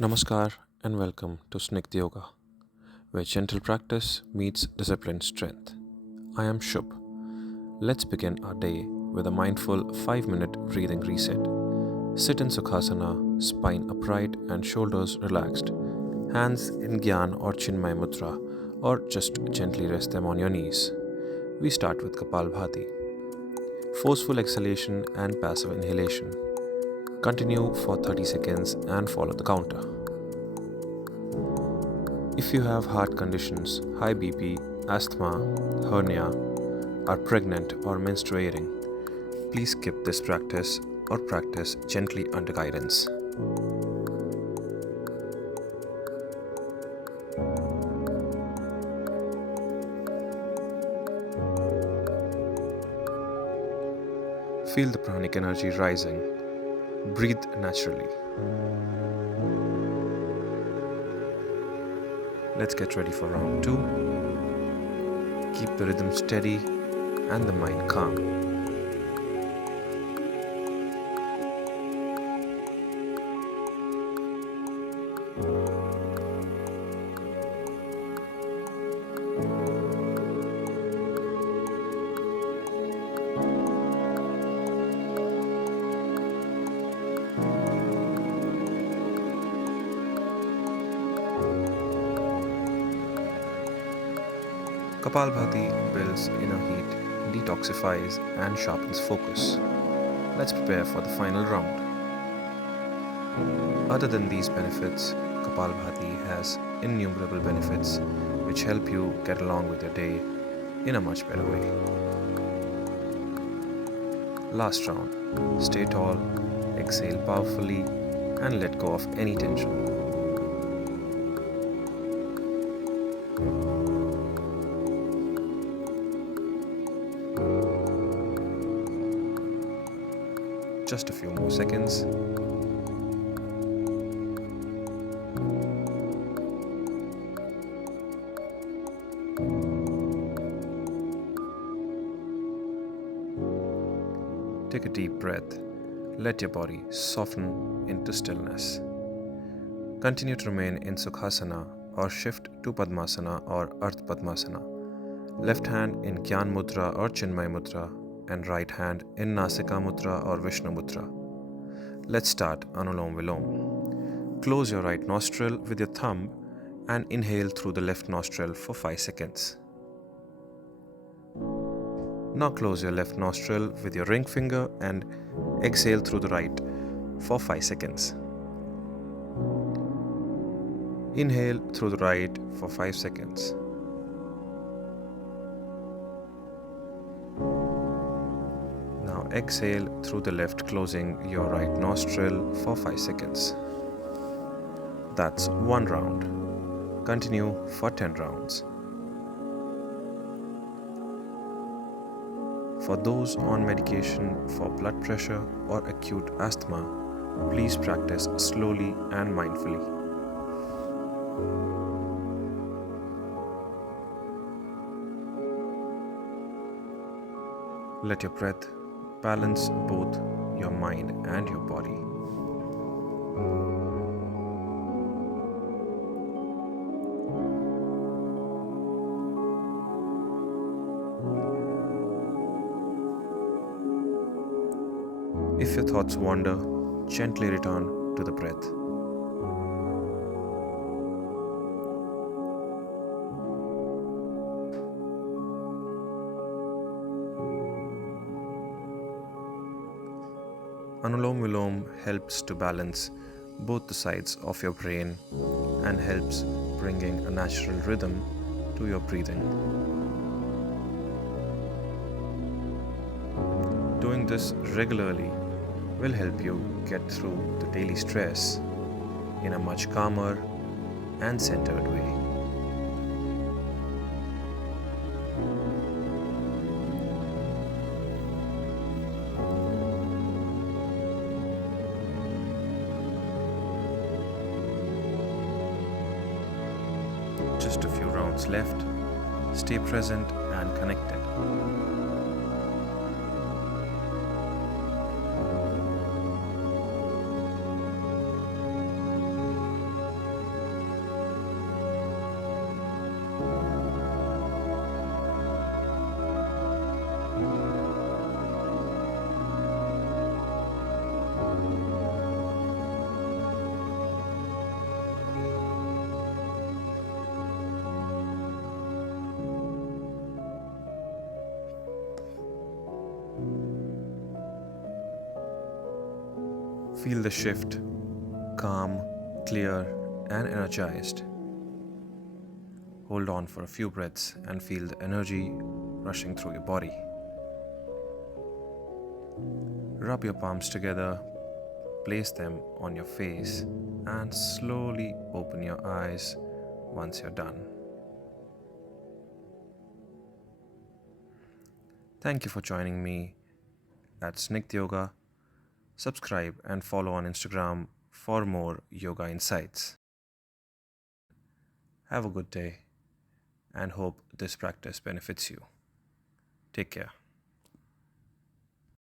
Namaskar and welcome to SnigdhYoga, where gentle practice meets disciplined strength. I am Shubh. Let's begin our day with a mindful 5-minute breathing reset. Sit in Sukhasana, spine upright and shoulders relaxed, hands in Gyan or Chinmay Mudra, or just gently rest them on your knees. We start with Kapalbhati, forceful exhalation and passive inhalation. Continue for 30 seconds and follow the counter. If you have heart conditions, high BP, asthma, hernia, are pregnant or menstruating, please skip this practice or practice gently under guidance. Feel the pranic energy rising. Breathe naturally. Let's get ready for round 2. Keep the rhythm steady and the mind calm. Kapalbhati builds inner heat, detoxifies, and sharpens focus. Let's prepare for the final round. Other than these benefits, Kapalbhati has innumerable benefits which help you get along with your day in a much better way. Last round. Stay tall, exhale powerfully, and let go of any tension. Just a few more seconds. Take a deep breath. Let your body soften into stillness. Continue to remain in Sukhasana or shift to Padmasana or Ardha Padmasana. Left hand in Gyan Mudra or Chinmay Mudra and right hand in Nasika Mudra or Vishnu Mudra. Let's start Anulom Vilom. Close your right nostril with your thumb and inhale through the left nostril for 5 seconds. Now close your left nostril with your ring finger and exhale through the right for 5 seconds. Inhale through the right for 5 seconds. Now exhale through the left, closing your right nostril for 5 seconds. That's 1 round. Continue for 10 rounds. For those on medication for blood pressure or acute asthma, please practice slowly and mindfully. Let your breath balance both your mind and your body. If your thoughts wander, gently return to the breath. Anulom Vilom helps to balance both the sides of your brain and helps bringing a natural rhythm to your breathing. Doing this regularly will help you get through the daily stress in a much calmer and centered way. Just a few rounds left. Stay present and connected. Feel the shift, calm, clear, and energized. Hold on for a few breaths and feel the energy rushing through your body. Rub your palms together, place them on your face, and slowly open your eyes once you're done. Thank you for joining me at SnigdhYoga. Subscribe and follow on Instagram for more yoga insights. Have a good day and hope this practice benefits you. Take care.